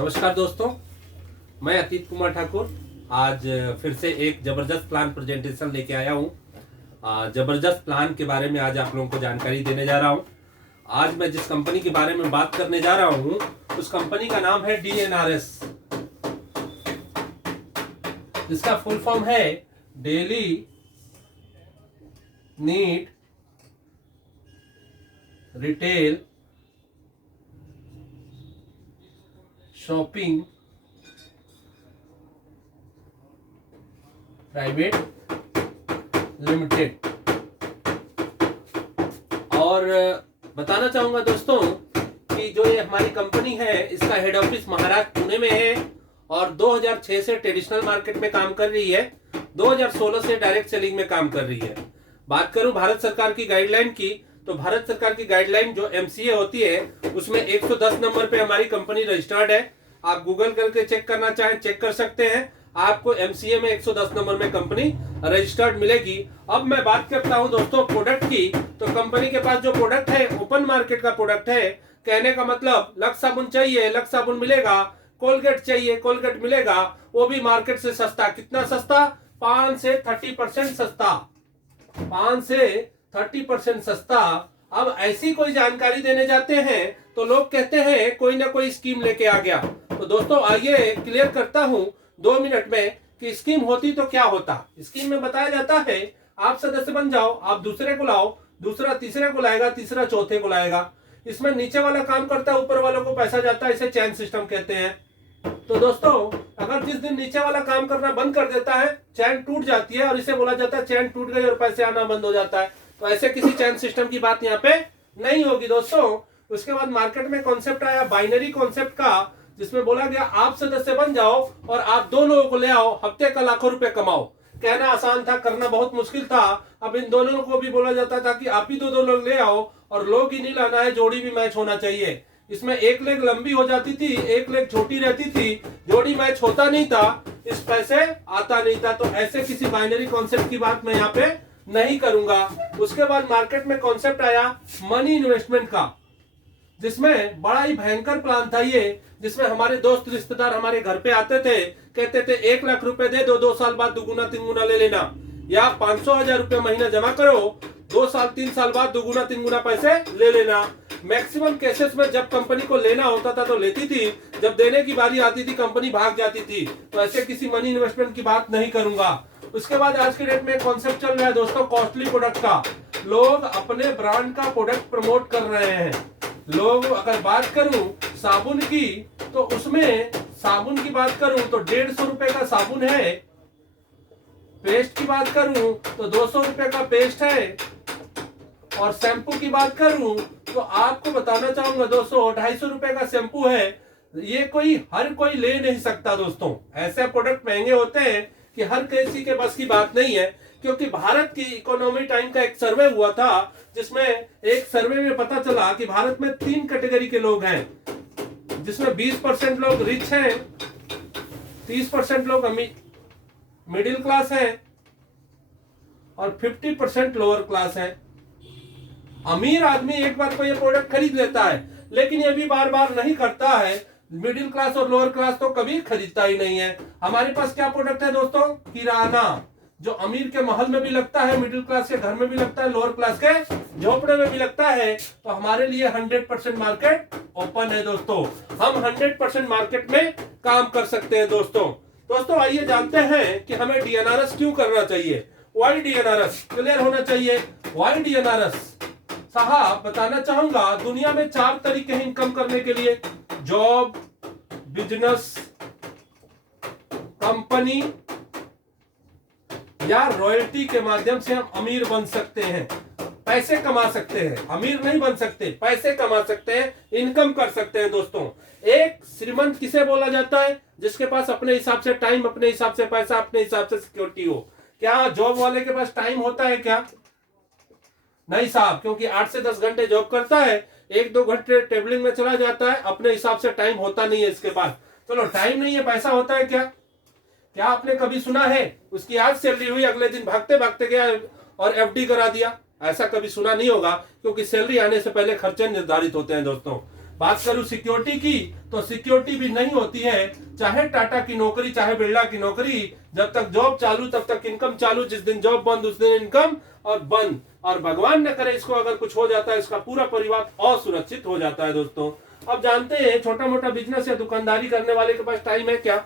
नमस्कार दोस्तों, मैं अतीत कुमार ठाकुर आज फिर से एक जबरदस्त प्लान प्रेजेंटेशन लेके आया हूँ। जबरदस्त प्लान के बारे में आज आप लोगों को जानकारी देने जा रहा हूँ। आज मैं जिस कंपनी के बारे में बात करने जा रहा हूँ उस कंपनी का नाम है DNRS। इसका फुल फॉर्म है daily need retail shopping private limited. और बताना चाहूंगा दोस्तों कि जो ये हमारी कंपनी है इसका हेड ऑफिस महाराष्ट्र पुणे में है और 2006 से ट्रेडिशनल मार्केट में काम कर रही है, 2016 से डायरेक्ट सेलिंग में काम कर रही है। बात करूं भारत सरकार की गाइडलाइन की, तो भारत सरकार की गाइडलाइन जो MCA होती है उसमें 110 नंबर पे हमारी कंपनी रजिस्टर्ड है। आप गूगल करके चेक करना चाहें चेक कर सकते हैं, आपको MCA में 110 नंबर में कंपनी रजिस्टर्ड मिलेगी। अब मैं बात करता हूं दोस्तों प्रोडक्ट की, तो कंपनी के पास जो प्रोडक्ट है ओपन मार्केट का प्रोडक्ट है। कहने का मतलब लक्स साबुन चाहिए लक्स साबुन मिलेगा, कोलगेट चाहिए कोलगेट मिलेगा, वो भी मार्केट से सस्ता। कितना सस्ता? 5 से 30% सस्ता, 5 से 30% सस्ता। अब ऐसी कोई जानकारी देने जाते हैं तो लोग कहते हैं कोई ना कोई स्कीम लेके आ गया। तो दोस्तों आइए क्लियर करता हूं 2 मिनट में कि स्कीम होती तो क्या होता। स्कीम में बताया जाता है आप सदस्य बन जाओ, आप दूसरे को लाओ, दूसरा तीसरे को लाएगा, तीसरा चौथे को लाएगा। इसमें नीचे वाला काम करता है, ऊपर वालों को पैसा जाता है, इसे चैन सिस्टम कहते हैं। तो दोस्तों अगर जिस दिन नीचे वाला काम करना बंद कर देता है चैन टूट जाती है और इसे बोला जाता है चैन टूट गई और पैसे आना बंद हो जाता है। तो ऐसे किसी चैन सिस्टम की बात यहाँ पे नहीं होगी दोस्तों। उसके बाद मार्केट में कॉन्सेप्ट आया बाइनरी कॉन्सेप्ट का, जिसमें बोला गया आप सदस्य बन जाओ और आप 2 लोगों को ले आओ, हफ्ते का लाखों रुपए कमाओ। कहना आसान था, करना बहुत मुश्किल था। अब इन दोनों को भी बोला जाता था कि आप ही 2 लोग ले आओ और लोग ही नहीं लाना है, जोड़ी भी मैच होना चाहिए। इसमें एक लेग लंबी हो जाती थी, एक लेग छोटी रहती थी, जोड़ी मैच होता नहीं था, इस पैसे आता नहीं था। तो ऐसे किसी बाइनरी कॉन्सेप्ट की बात मैं यहाँ पे नहीं करूंगा। उसके बाद मार्केट में कॉन्सेप्ट आया मनी इन्वेस्टमेंट का, जिसमें बड़ा ही भयंकर प्लान था ये, जिसमें हमारे दोस्त रिश्तेदार हमारे घर पे आते थे, कहते थे 1 लाख रुपए दे दो, 2 साल बाद दुगुना 3 गुना ले लेना, या 500,000 रुपए महीना जमा करो, 2 साल 3 साल बाद दुगुना 3 गुना पैसे ले लेना। मैक्सिमम केसेस में जब कंपनी को लेना होता था तो लेती थी, जब देने की बारी आती थी कंपनी भाग जाती थी। तो ऐसे किसी मनी इन्वेस्टमेंट की बात नहीं करूंगा। उसके बाद आज के डेट में कॉन्सेप्ट चल रहा है दोस्तों कॉस्टली प्रोडक्ट का। लोग अपने ब्रांड का प्रोडक्ट प्रमोट कर रहे हैं। लोग अगर बात करूं साबुन की, तो उसमें साबुन की बात करूं तो 150 रुपए का साबुन है, पेस्ट की बात करूं तो 200 रुपए का पेस्ट है, और शैम्पू की बात करूं तो आपको बताना चाहूंगा दोस्तों 250 रुपए का शैम्पू है। ये हर कोई ले नहीं सकता दोस्तों, ऐसे प्रोडक्ट महंगे होते हैं कि हर किसी के बस की बात नहीं है। क्योंकि भारत की इकोनॉमी टाइम का एक सर्वे हुआ था, जिसमें एक सर्वे में पता चला कि भारत में 3 कैटेगरी के लोग हैं, जिसमें 20% लोग रिच हैं, 30% लोग मिडिल क्लास हैं और 50% लोअर क्लास है। अमीर आदमी एक बार को ये प्रोडक्ट खरीद लेता है, लेकिन ये भी बार बार नहीं करता है। मिडिल क्लास और लोअर क्लास तो कभी खरीदता ही नहीं है। हमारे पास क्या प्रोडक्ट है दोस्तों? किराना, जो अमीर के महल में भी लगता है, मिडिल क्लास के घर में भी लगता है, लोअर क्लास के झोपड़े में भी लगता है। तो हमारे लिए 100% मार्केट ओपन है दोस्तों, हम 100% मार्केट में काम कर सकते हैं दोस्तों आइए जानते हैं कि हमें DNRS क्यों करना चाहिए। वाई DNRS क्लियर होना चाहिए। वाई DNRS साहब बताना चाहूंगा, दुनिया में 4 तरीके हैं इनकम करने के लिए, जॉब, बिजनेस, कंपनी या रॉयल्टी के माध्यम से हम अमीर बन सकते हैं, पैसे कमा सकते हैं। अमीर नहीं बन सकते, पैसे कमा सकते हैं, इनकम कर सकते हैं दोस्तों। एक श्रीमंत किसे बोला जाता है? जिसके पास अपने हिसाब से टाइम, अपने हिसाब से पैसा, अपने हिसाब से सिक्योरिटी हो। क्या जॉब वाले के पास टाइम होता है क्या? नहीं साहब, क्योंकि 8 से 10 घंटे जॉब करता है, 1-2 घंटे टेबलिंग में चला जाता है, अपने हिसाब से टाइम होता नहीं है इसके पास। चलो टाइम नहीं है, पैसा होता है क्या? क्या आपने कभी सुना है उसकी आज सैलरी हुई, अगले दिन भागते भागते गया और FD करा दिया? ऐसा कभी सुना नहीं होगा, क्योंकि सैलरी आने से पहले खर्चे निर्धारित होते हैं दोस्तों। बात करूं सिक्योरिटी की, तो सिक्योरिटी भी नहीं होती है। चाहे टाटा की नौकरी, चाहे बिरला की नौकरी, जब तक जॉब चालू तब तक इनकम चालू, जिस दिन जॉब बंद उस दिन इनकम और बंद। और भगवान न करे इसको अगर कुछ हो जाता है, इसका पूरा परिवार असुरक्षित हो जाता है दोस्तों। अब जानते हैं छोटा मोटा बिजनेस या दुकानदारी करने वाले के पास टाइम है क्या?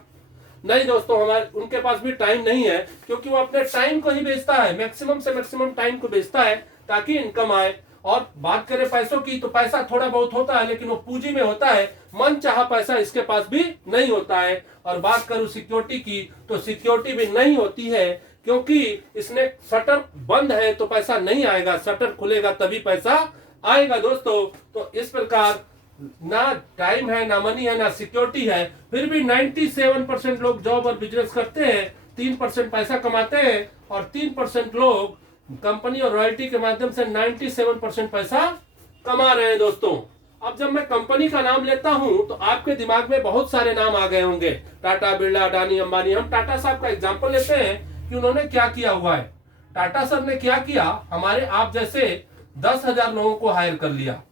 नहीं दोस्तों, हमारे उनके पास भी टाइम नहीं है, क्योंकि वो अपने टाइम को ही बेचता है, मैक्सिमम से मैक्सिमम टाइम को बेचता है ताकि इनकम आए। और बात करें पैसों की, तो पैसा थोड़ा बहुत होता है, लेकिन वो पूंजी में होता है, मन चाहा पैसा इसके पास भी नहीं होता है। और बात करूं सिक्योरिटी की, तो सिक्योरिटी भी नहीं होती है, क्योंकि इसने शटर बंद है तो पैसा नहीं आएगा, शटर खुलेगा तभी पैसा आएगा दोस्तों। तो इस प्रकार ना टाइम है, ना मनी है, ना सिक्योरिटी है, फिर भी 97% लोग जॉब और बिजनेस करते हैं, 3% पैसा कमाते हैं, और 3% लोग कंपनी और रॉयल्टी के माध्यम से 97% पैसा कमा रहे हैं दोस्तों। अब जब मैं कंपनी का नाम लेता हूं तो आपके दिमाग में बहुत सारे नाम आ गए होंगे, टाटा, बिरला, अडानी, अंबानी। हम टाटा साहब का एग्जांपल लेते हैं कि उन्होंने क्या किया हुआ है। टाटा सर ने क्या किया, हमारे आप जैसे 10,000 लोगों को हायर कर लिया,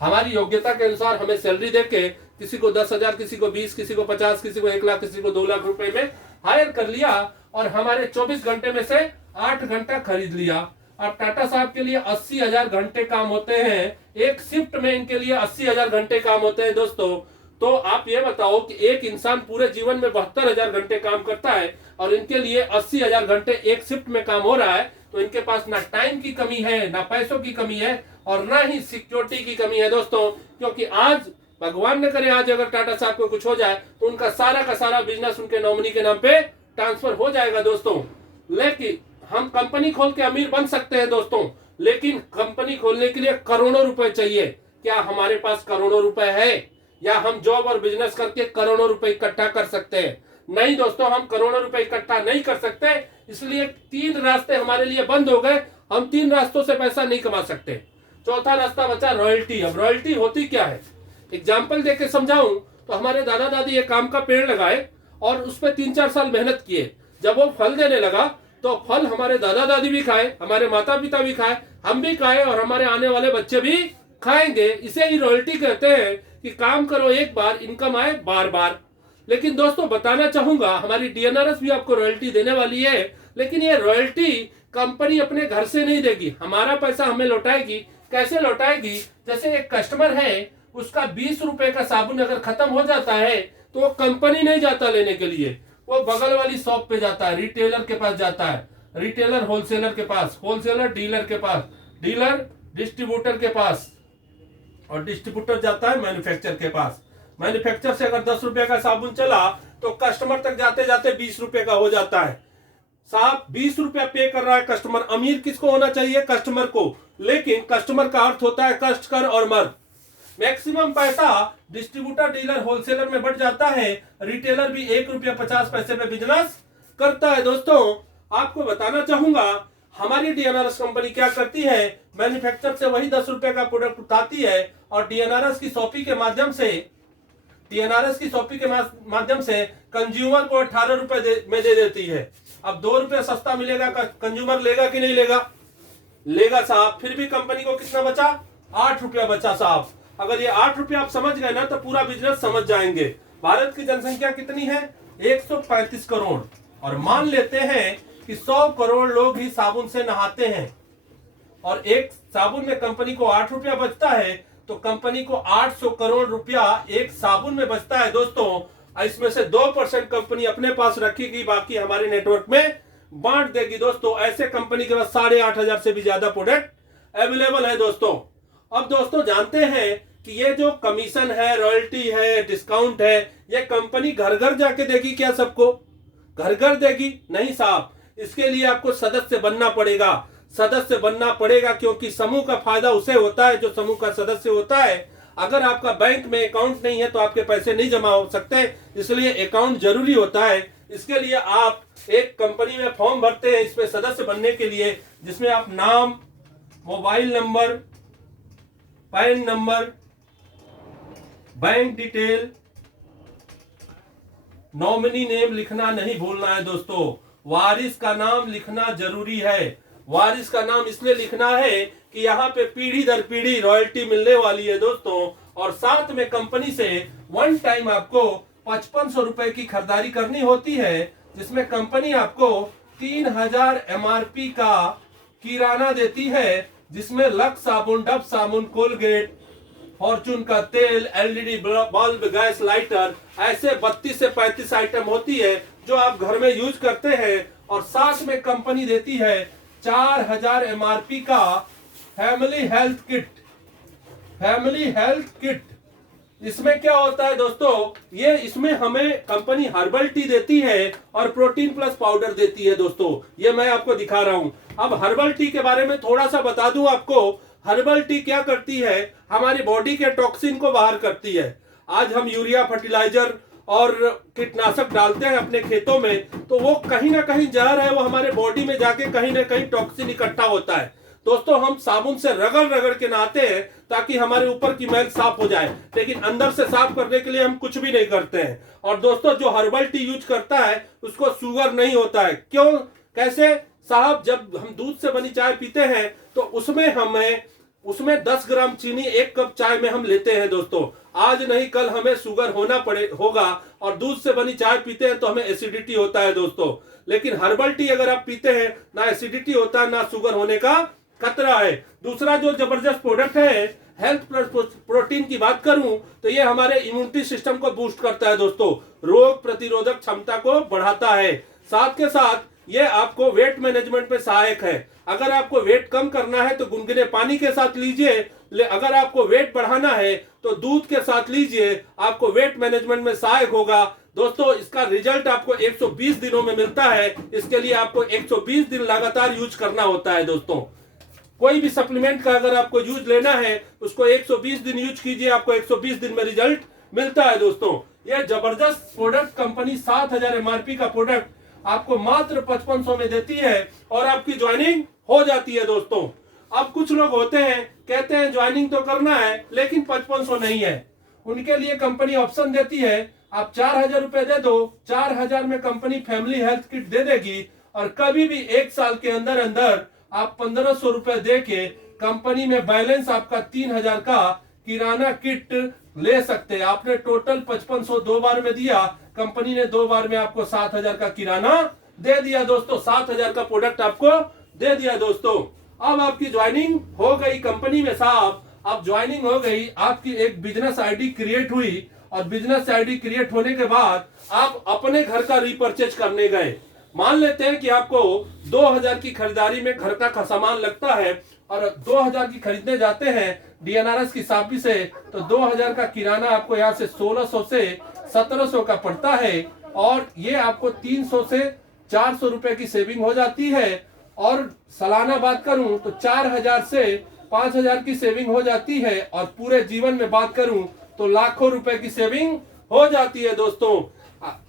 हमारी योग्यता के अनुसार हमें सैलरी देके किसी को 10,000, किसी को 20, किसी को 50, किसी को 1 लाख, किसी को 2 लाख रुपए में हायर कर लिया, और हमारे 24 घंटे में से 8 घंटा खरीद लिया। अब टाटा साहब के लिए 80,000 घंटे काम होते हैं, एक शिफ्ट में इनके लिए 80,000 घंटे काम होते हैं दोस्तों। तो आप ये बताओ कि एक इंसान पूरे जीवन में 72,000 घंटे काम करता है, और इनके लिए 80,000 घंटे एक शिफ्ट में काम हो रहा है। तो इनके पास ना टाइम की कमी है, ना पैसों की कमी है, और ना ही सिक्योरिटी की कमी है दोस्तों। क्योंकि आज भगवान न करे, आज अगर टाटा साहब को कुछ हो जाए तो उनका सारा का सारा बिजनेस उनके नॉमिनी के नाम पे ट्रांसफर हो जाएगा दोस्तों। लेकिन हम कंपनी खोल के अमीर बन सकते हैं दोस्तों, लेकिन कंपनी खोलने के लिए करोड़ों रुपए चाहिए। क्या हमारे पास करोड़ों रुपए है, या हम जॉब और बिजनेस करके करोड़ों रुपए इकट्ठा कर सकते हैं? नहीं दोस्तों, हम करोड़ों रुपए इकट्ठा नहीं कर सकते। इसलिए 3 रास्ते हमारे लिए बंद हो गए, हम 3 रास्तों से पैसा नहीं कमा सकते। चौथा रास्ता बचा रॉयल्टी। अब रॉयल्टी होती क्या है, एग्जाम्पल देके समझाऊं तो हमारे दादा दादी एक आम का पेड़ लगाए और उस पर 3-4 साल मेहनत किए। जब वो फल देने लगा तो फल हमारे दादा दादी भी खाए, हमारे माता पिता भी खाए, हम भी खाए, और हमारे आने वाले बच्चे भी खाएंगे। इसे ही रॉयल्टी कहते हैं कि काम करो एक बार, इनकम आए बार बार। लेकिन दोस्तों बताना चाहूंगा, हमारी डीएनआरएस भी आपको रॉयल्टी देने वाली है, लेकिन ये रॉयल्टी कंपनी अपने घर से नहीं देगी, हमारा पैसा हमें लौटाएगी। कैसे लौटाएगी? जैसे एक कस्टमर है, उसका 20 रुपए का साबुन अगर खत्म हो जाता है तो वो कंपनी नहीं जाता लेने के लिए, वो बगल वाली शॉप पे जाता है, रिटेलर के पास जाता है, रिटेलर होलसेलर के पास, होलसेलर डीलर के पास, डीलर डिस्ट्रीब्यूटर के पास, और डिस्ट्रीब्यूटर जाता है मैन्युफैक्चर के पास। मैन्युफैक्चर से अगर 10 रुपए का साबुन चला तो कस्टमर तक जाते जाते 20 रुपए का हो जाता है। साहब 20 रुपया पे कर रहा है कस्टमर। अमीर किसको होना चाहिए? कस्टमर को। लेकिन कस्टमर का अर्थ होता है कष्ट कर और मर। मैक्सिमम पैसा डिस्ट्रीब्यूटर, डीलर, होलसेलर में बढ़ जाता है, रिटेलर भी 1 रुपया 50 पैसे पे बिजनेस करता है। दोस्तों आपको बताना चाहूंगा, हमारी डीएनआरएस कंपनी क्या करती है, मैन्युफैक्चर से वही 10 रुपए का प्रोडक्ट उठाती है और डीएनआरएस की शॉपी के माध्यम से कंज्यूमर को 18 रुपए में दे देती है। अब 2 रुपए सस्ता मिलेगा, कंज्यूमर लेगा कि नहीं लेगा? लेगा साहब। फिर भी कंपनी को कितना बचा? 8 रुपया बचा साहब। अगर ये 8 रुपया आप समझ गए ना तो पूरा बिजनेस समझ जाएंगे। भारत की जनसंख्या कितनी है? 135 करोड़, और मान लेते हैं कि 100 करोड़ लोग ही साबुन से नहाते हैं, और एक साबुन में कंपनी को 8 रुपया बचता है, तो कंपनी को 800 करोड़ रुपया एक साबुन में बचता है दोस्तों। इसमें से 2% कंपनी अपने पास रखेगी, बाकी हमारे नेटवर्क में बांट देगी दोस्तों। ऐसे कंपनी के पास 8,500 से भी ज्यादा प्रोडक्ट अवेलेबल है दोस्तों। अब दोस्तों जानते हैं कि ये जो कमीशन है, रॉयल्टी है, डिस्काउंट है, ये कंपनी घर घर जाके देगी क्या? सबको घर घर देगी? नहीं साहब, इसके लिए आपको सदस्य बनना पड़ेगा। सदस्य बनना पड़ेगा क्योंकि समूह का फायदा उसे होता है जो समूह का सदस्य होता है। अगर आपका बैंक में अकाउंट नहीं है तो आपके पैसे नहीं जमा हो सकते, इसलिए अकाउंट जरूरी होता है। इसके लिए आप एक कंपनी में फॉर्म भरते हैं इसमें सदस्य बनने के लिए, जिसमें आप नाम, mobile number, pan number, bank detail, nominee name लिखना नहीं भूलना है दोस्तों। वारिस का नाम लिखना जरूरी है। वारिस का नाम इसलिए लिखना है कि यहाँ पे पीढ़ी दर पीढ़ी रॉयल्टी मिलने वाली है दोस्तों, और साथ में कंपनी से वन टाइम आपको 5500 रुपए की खरीदारी करनी होती है, जिसमें कंपनी आपको 3000 MRP का किराना देती है, जिसमें लक्स साबुन, डव साबुन, कोलगेट, फॉर्चून का तेल, एलईडी बल्ब, गैस लाइटर, ऐसे 32 से 35 आइटम होती है जो आप घर में यूज करते हैं। और साथ में कंपनी देती है 4000 MRP का family health kit. Family health kit इसमें क्या होता है दोस्तों, ये इसमें हमें कंपनी हर्बल टी देती है और प्रोटीन प्लस पाउडर देती है दोस्तों। ये मैं आपको दिखा रहा हूं। अब हर्बल टी के बारे में थोड़ा सा बता दूं आपको। हर्बल टी क्या करती है, हमारी बॉडी के टॉक्सिन को बाहर करती है। आज हम यूरिया, फर्टिलाइजर और कीटनाशक डालते हैं अपने खेतों में, तो वो कहीं ना कहीं जहर है, वो हमारे बॉडी में जाके कहीं ना कहीं टॉक्सिन इकट्ठा होता है। दोस्तों हम साबुन से रगड़ रगड़ के नहाते हैं ताकि हमारे ऊपर की मैल साफ हो जाए, लेकिन अंदर से साफ करने के लिए हम कुछ भी नहीं करते हैं। और दोस्तों जो हर्बल टी यूज करता है उसको शुगर नहीं होता है। क्यों, कैसे साहब, जब हम दूध से बनी चाय पीते हैं तो उसमें 10 ग्राम चीनी 1 कप चाय में हम लेते हैं दोस्तों। आज नहीं कल हमें शुगर होगा, और दूध से बनी चाय पीते हैं तो हमें एसिडिटी होता है दोस्तों। लेकिन हर्बल टी अगर आप पीते हैं, ना एसिडिटी होता है, ना शुगर होने का खतरा है। दूसरा जो जबरदस्त प्रोडक्ट है, हेल्थ प्लस प्रोटीन की बात करूं तो ये हमारे इम्यूनिटी सिस्टम को बूस्ट करता है दोस्तों, रोग प्रतिरोधक क्षमता को बढ़ाता है। साथ के साथ ये आपको वेट मैनेजमेंट में सहायक है। अगर आपको वेट कम करना है तो गुनगुने पानी के साथ लीजिए, अगर आपको वेट बढ़ाना है तो दूध के साथ लीजिए, आपको वेट मैनेजमेंट में सहायक होगा दोस्तों। इसका रिजल्ट आपको 120 दिनों में मिलता है। इसके लिए आपको 120 दिन लगातार यूज करना होता है दोस्तों। कोई भी सप्लीमेंट का अगर आपको यूज लेना है उसको 120 दिन यूज कीजिए, आपको 120 दिन में रिजल्ट मिलता है दोस्तों। यह जबरदस्त प्रोडक्ट कंपनी 7000 MRP का प्रोडक्ट आपको मात्र 5500 में देती है और आपकी ज्वाइनिंग हो जाती है दोस्तों। अब कुछ लोग होते हैं कहते हैं ज्वाइनिंग तो करना है लेकिन 5500 नहीं है, उनके लिए कंपनी ऑप्शन देती है आप 4000 रुपए दे दो, 4000 में कंपनी फैमिली हेल्थ किट दे देगी और कभी भी 1 साल के अंदर अंदर आप 1500 रुपए दे के कंपनी में बैलेंस आपका 3000 का किराना किट ले सकते हैं। आपने टोटल 5500 2 बार में दिया, कंपनी ने 2 बार में आपको 7000 का किराना दे दिया दोस्तों, 7000 का प्रोडक्ट आपको दे दिया दोस्तों। अब आपकी ज्वाइनिंग हो गई कंपनी में साहब, अब ज्वाइनिंग हो गई, आपकी एक बिजनेस आईडी क्रिएट हुई और बिजनेस आईडी क्रिएट होने के बाद आप अपने घर का रिपर्चेज करने गए। मान लेते हैं कि आपको 2000 की खरीदारी में घर का सामान लगता है और 2000 की खरीदने जाते हैं DNRS की सापी से, तो 2000 का किराना आपको यहाँ से 1600 से 1700 का पड़ता है और ये आपको 300 से 400 रुपए की सेविंग हो जाती है। और सालाना बात करूं तो 4000 से 5000 की सेविंग हो जाती है और पूरे जीवन में बात करूं तो लाखों रुपए की सेविंग हो जाती है दोस्तों।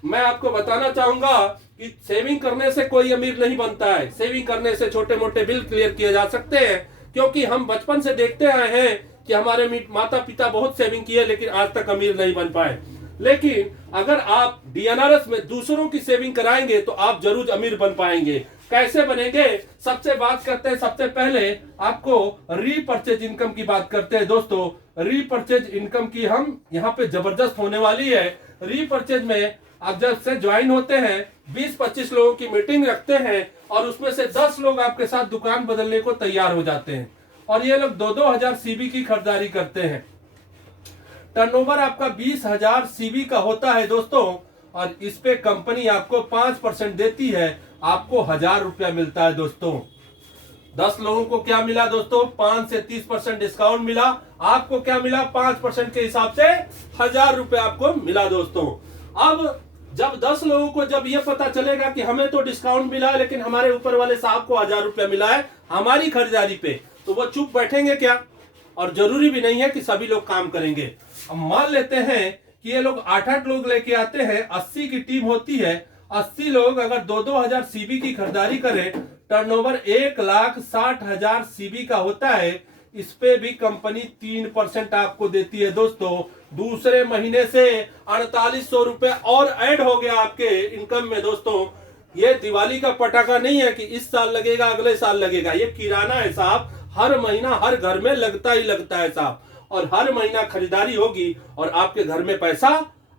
मैं आपको बताना चाहूंगा कि सेविंग करने से कोई अमीर नहीं बनता है, सेविंग करने से छोटे मोटे बिल क्लियर किए जा सकते हैं, क्योंकि हम बचपन से देखते आए हैं कि हमारे माता पिता बहुत सेविंग किए लेकिन आज तक अमीर नहीं बन पाए। लेकिन अगर आप DNRS में दूसरों की सेविंग कराएंगे तो आप जरूर अमीर बन पाएंगे। कैसे बनेंगे, सबसे बात करते हैं। सबसे पहले आपको रीपर्चेज इनकम की बात करते हैं दोस्तों। रीपर्चेज इनकम की हम यहाँ पे जबरदस्त होने वाली है। रीपर्चेज में आप जब से ज्वाइन होते हैं 20-25 लोगों की मीटिंग रखते हैं और उसमें से 10 लोग आपके साथ दुकान बदलने को तैयार हो जाते हैं और ये लोग 2-2 हजार CB की खरीदारी करते हैं। टर्नओवर आपका 20,000 CB का होता है दोस्तों और इस पे कंपनी आपको 5% देती है, आपको 1000 रुपया मिलता है दोस्तों। 10 लोगों को क्या मिला दोस्तों, 5 से 30% डिस्काउंट मिला। आपको क्या मिला, 5% के हिसाब से 1000 रुपया आपको मिला दोस्तों। अब जब 10 लोगों को जब ये पता चलेगा कि हमें तो डिस्काउंट मिला है लेकिन हमारे ऊपर वाले साहब को 1000 रुपया मिला है हमारी खरीदारी पे, तो वो चुप बैठेंगे क्या? और जरूरी भी नहीं है कि सभी लोग काम करेंगे। अब मान लेते हैं कि ये लोग 8-8 लोग लेके आते हैं, 80 की टीम होती है। 80 लोग अगर 2-2 हजार CB की खरीदारी करें, टर्नओवर 1,60,000 CB का होता है। इस पे भी कंपनी 3% आपको देती है दोस्तों। दूसरे महीने से 4800 रुपए और ऐड हो गया आपके इनकम में दोस्तों। ये दिवाली का पटाखा नहीं है कि इस साल लगेगा अगले साल लगेगा, ये किराना है साहब, हर महीना हर घर में लगता ही लगता है साहब। और हर महीना खरीदारी होगी और आपके घर में पैसा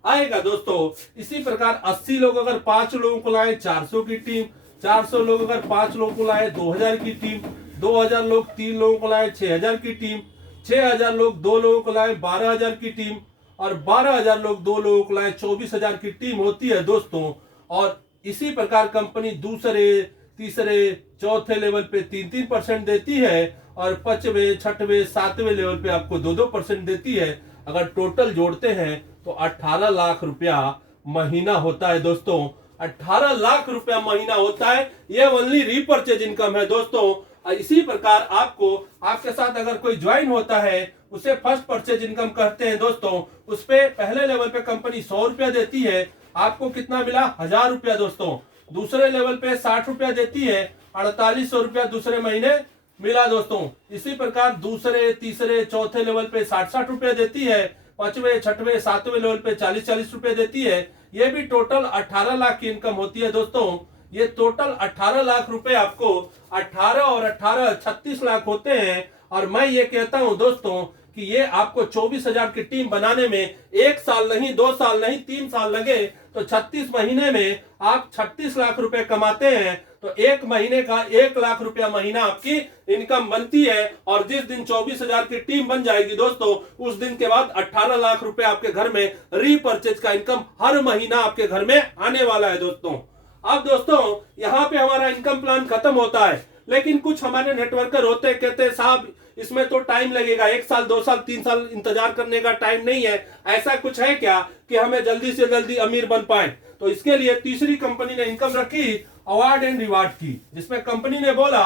आएगा दोस्तों। इसी प्रकार 80 लोग अगर 5 लोगों को लाए 400 की टीम, 400 लोग अगर 5 लोगों को लाए 2000 की टीम, 2000 लोग 3 लोगों को लाए 6000 की टीम, 6000 लोग 2 लोगों को लाए 12000 की टीम, और 12000 लोग 2 लोगों को लाए 24000 की टीम होती है दोस्तों। और इसी प्रकार कंपनी दूसरे, तीसरे, चौथे लेवल पे 3-3% देती है और 5वें, 6वें, 7वें लेवल पे आपको 2-2% देती है। अगर टोटल जोड़ते हैं तो 18 लाख रुपया महीना होता है दोस्तों। 18 लाख रुपया महीना होता है। ये ओनली रीपरचेज इनकम है दोस्तों। इसी प्रकार आपको, आपके साथ अगर कोई ज्वाइन होता है उसे फर्स्ट परचेज इनकम कहते हैं दोस्तों। उस पे पहले लेवल पे कंपनी 100 रुपया देती है, आपको कितना मिला 1000 रुपया दोस्तों। दूसरे लेवल पे 60 रुपया देती है, 4800 रुपया दूसरे महीने मिला दोस्तों। इसी प्रकार दूसरे, तीसरे, चौथे लेवल पे 60-60 रुपया देती है, 5वें, 6वें, 7वें लेवल पे 40-40 रुपए देती है। ये भी टोटल 18 लाख की इनकम होती है दोस्तों। ये टोटल 18 लाख रुपए आपको 18 और 18 36 लाख होते हैं। और मैं ये कहता हूं दोस्तों कि ये आपको 24,000 की टीम बनाने में 1 साल नहीं, 2 साल नहीं, 3 साल लगे तो 36 महीने में आप 36 लाख रुपए कमाते हैं। तो एक महीने का 1 लाख रुपया महीना आपकी इनकम बनती है। और जिस दिन 24,000 की टीम बन जाएगी दोस्तों, उस दिन के बाद 18 लाख रुपए आपके घर में रीपरचेज का इनकम हर महीना आपके घर में आने वाला है दोस्तों। अब दोस्तों यहाँ पे हमारा इनकम प्लान खत्म होता है, लेकिन कुछ हमारे नेटवर्कर होते हैं, कहते हैं साहब इसमें तो टाइम लगेगा, 1 साल, 2 साल, 3 साल इंतजार करने का टाइम नहीं है। ऐसा कुछ है क्या कि हमें जल्दी से जल्दी अमीर बन पाए? तो इसके लिए तीसरी कंपनी ने इनकम रखी अवार्ड एंड रिवार्ड की, जिसमें कंपनी ने बोला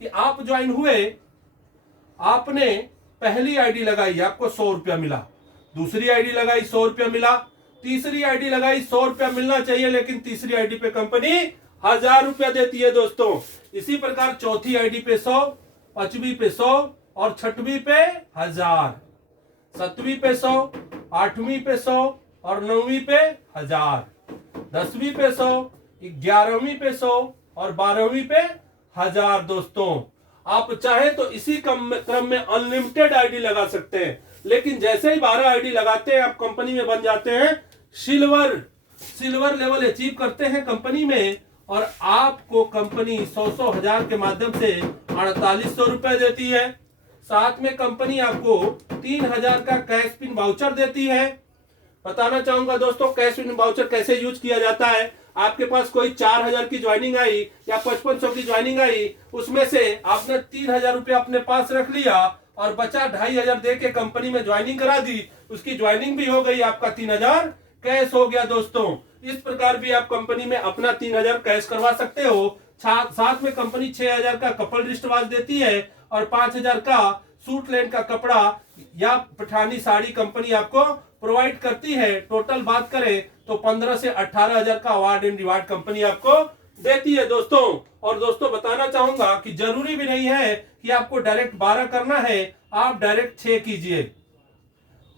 कि आप ज्वाइन हुए, आपने पहली आईडी लगाई, आपको 100 रुपया मिला, दूसरी आईडी लगाई 100 रुपया मिला, तीसरी आईडी लगाई 100 रुपया मिलना चाहिए, लेकिन तीसरी आईडी पे कंपनी 1000 रुपया देती है दोस्तों। इसी प्रकार चौथी आईडी पे 100, 5वीं पे 100 और 6वीं पे 1000, 7वीं पे 100, 8वीं पे 100 और 9वीं पे 1000, 10वीं पे 100, 11वीं पे 100 और 12वीं पे 1000 दोस्तों। आप चाहे तो इसी क्रम में अनलिमिटेड आईडी लगा सकते हैं, लेकिन जैसे ही 12 आईडी लगाते हैं आप कंपनी में बन जाते हैं सिल्वर लेवल अचीव करते हैं कंपनी में। और आपको कंपनी 100 हजार के माध्यम से 4800 रुपए देती है। साथ में कंपनी आपको 3000 का कैश पिन वाउचर देती है। बताना चाहूंगा दोस्तों कैश पिन वाउचर कैसे यूज किया जाता है। आपके पास कोई 4000 की ज्वाइनिंग आई या 5500 की ज्वाइनिंग आई, उसमें से आपने 3000 रुपया अपने पास रख लिया और बचा 2500 दे के कंपनी में ज्वाइनिंग करा दी, उसकी ज्वाइनिंग भी हो गई, आपका 3000 कैश हो गया दोस्तों। इस प्रकार भी आप कंपनी में अपना 3000 कैश करवा सकते हो। साथ में कंपनी 6000 का कपल रिस्ट वॉच देती है और 5000 का सूट लेन का कपड़ा या पठानी साड़ी कंपनी आपको प्रोवाइड करती है। टोटल बात करें तो 15 से 18,000 का अवार्ड एंड रिवार्ड कंपनी आपको देती है दोस्तों। और दोस्तों बताना चाहूंगा कि जरूरी भी नहीं है कि आपको डायरेक्ट 12 करना है, आप डायरेक्ट 6 कीजिए।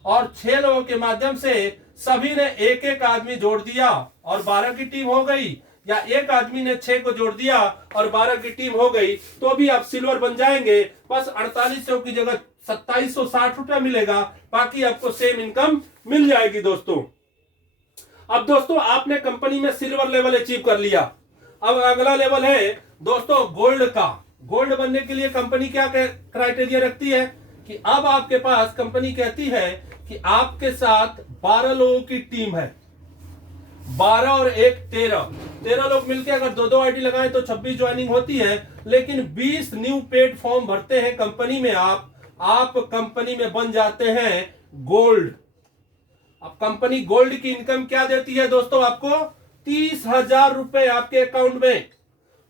और 6 लोगों के माध्यम से सभी ने एक एक आदमी जोड़ दिया और 12 की टीम हो गई, या एक आदमी ने 6 को जोड़ दिया और 12 की टीम हो गई, तो भी आप सिल्वर बन जाएंगे। बस 4800 की जगह 2760 रुपया मिलेगा, बाकी आपको सेम इनकम मिल जाएगी दोस्तों। अब दोस्तों आपने कंपनी में सिल्वर लेवल अचीव कर लिया। अब अगला लेवल है दोस्तों गोल्ड का। गोल्ड बनने के लिए कंपनी क्या क्राइटेरिया रखती है कि अब आपके पास कंपनी कहती है कि आपके साथ 12 लोगों की टीम है, 12 और 1 13 लोग मिलकर अगर 2-2 आईडी लगाएं तो 26 ज्वाइनिंग होती है। लेकिन 20 न्यू पेड फॉर्म भरते हैं कंपनी में, आप कंपनी में बन जाते हैं गोल्ड। अब कंपनी गोल्ड की इनकम क्या देती है दोस्तों? आपको 30,000 रुपए आपके अकाउंट में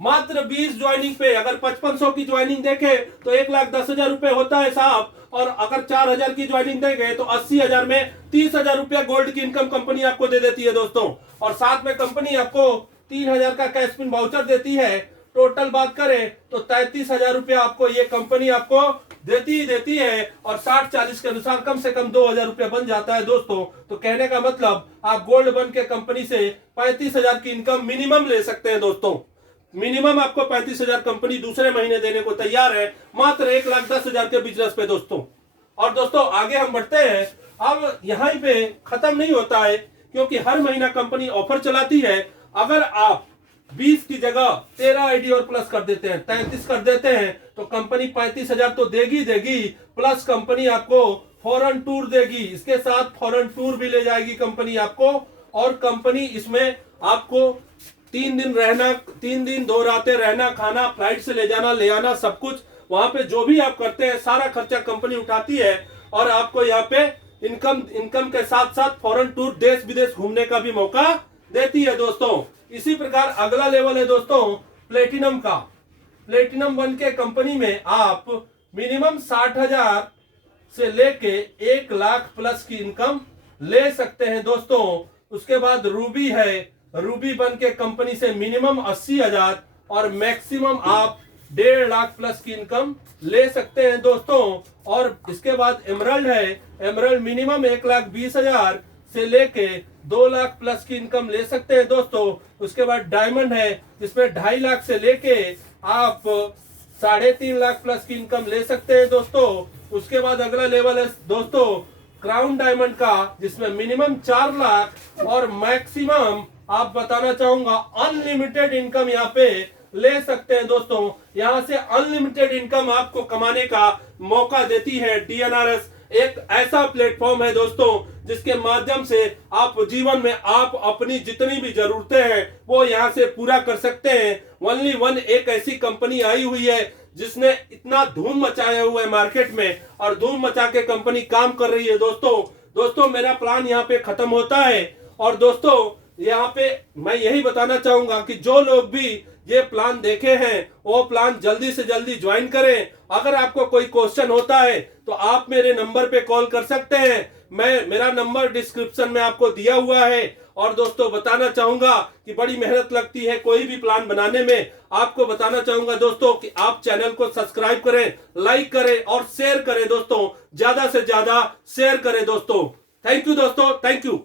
मात्र 20 ज्वाइनिंग पे। अगर 5500 की ज्वाइनिंग देखे तो 1,10,000 रुपए होता है साहब, और अगर 4000 की ज्वाइनिंग देंगे तो 80,000 में 30,000 रुपया गोल्ड की इनकम कंपनी आपको दे देती है दोस्तों। और साथ में कंपनी आपको 3000 का कैश पिन वाउचर देती है। टोटल बात करें तो 33,000 रुपया आपको ये कंपनी आपको देती है। और 60-40 के अनुसार कम से कम 2,000 रुपया बन जाता है दोस्तों। तो कहने का मतलब आप गोल्ड बन के कंपनी से 35,000 की इनकम मिनिमम ले सकते हैं दोस्तों। मिनिमम आपको 35,000 कंपनी दूसरे महीने देने को तैयार है, मात्र 1,10,000 के बिजनेस पे दोस्तों। और दोस्तों आगे हम बढ़ते हैं। अब यहाँ पे खत्म नहीं होता है, क्योंकि हर महीना कंपनी ऑफर चलाती है। अगर आप 20 की जगह 13 आईडी और प्लस कर देते हैं, 33 कर देते हैं, तो कंपनी 35,000 तो देगी प्लस कंपनी आपको फॉरेन टूर देगी। इसके साथ फॉरेन टूर भी ले जाएगी कंपनी आपको। और कंपनी इसमें आपको 3 दिन रहना, 3 दिन 2 रातें रहना, खाना, फ्लाइट से ले जाना ले आना, सब कुछ वहां पे जो भी आप करते हैं सारा खर्चा कंपनी उठाती है। और आपको यहाँ पे इनकम के साथ साथ फॉरेन टूर, देश विदेश घूमने का भी मौका देती है दोस्तों। इसी प्रकार अगला लेवल है दोस्तों प्लेटिनम का। प्लेटिनम 1 के कंपनी में आप मिनिमम 60,000 से लेके 1 लाख प्लस की इनकम ले सकते हैं दोस्तों। उसके बाद रूबी है। रूबी 1 के कंपनी से मिनिमम 80,000 और मैक्सिमम आप 1.5 लाख प्लस की इनकम ले सकते हैं दोस्तों। और इसके बाद एमरल्ड है। एमरल्ड मिनिमम 1,20,000 से लेके 2 लाख प्लस की इनकम ले सकते हैं दोस्तों। उसके बाद डायमंड है, जिसमें 2.5 लाख से लेके आप 3.5 लाख प्लस की इनकम ले सकते हैं दोस्तों। उसके बाद अगला लेवल है दोस्तों क्राउन डायमंड का, जिसमें मिनिमम 4 लाख और मैक्सिमम आप बताना चाहूंगा अनलिमिटेड इनकम यहाँ पे ले सकते हैं दोस्तों। यहाँ से अनलिमिटेड इनकम आपको कमाने का मौका देती है DNRS। एक ऐसा प्लेटफॉर्म है दोस्तों जिसके माध्यम से आप जीवन में आप अपनी जितनी भी जरूरतें हैं वो यहाँ से पूरा कर सकते हैं। ओनली वन एक ऐसी कंपनी आई हुई है जिसने इतना धूम मचाया हुआ है मार्केट में, और धूम मचा के कंपनी काम कर रही है दोस्तों मेरा प्लान यहाँ पे खत्म होता है। और दोस्तों यहाँ पे मैं यही बताना चाहूंगा कि जो लोग भी ये प्लान देखे हैं वो प्लान जल्दी से जल्दी ज्वाइन करें। अगर आपको कोई क्वेश्चन होता है तो आप मेरे नंबर पे कॉल कर सकते हैं। मेरा नंबर डिस्क्रिप्शन में आपको दिया हुआ है। और दोस्तों बताना चाहूंगा कि बड़ी मेहनत लगती है कोई भी प्लान बनाने में। आपको बताना चाहूंगा दोस्तों कि आप चैनल को सब्सक्राइब करें, लाइक करें और शेयर करें दोस्तों, ज्यादा से ज्यादा शेयर करें दोस्तों। थैंक यू दोस्तों, थैंक यू।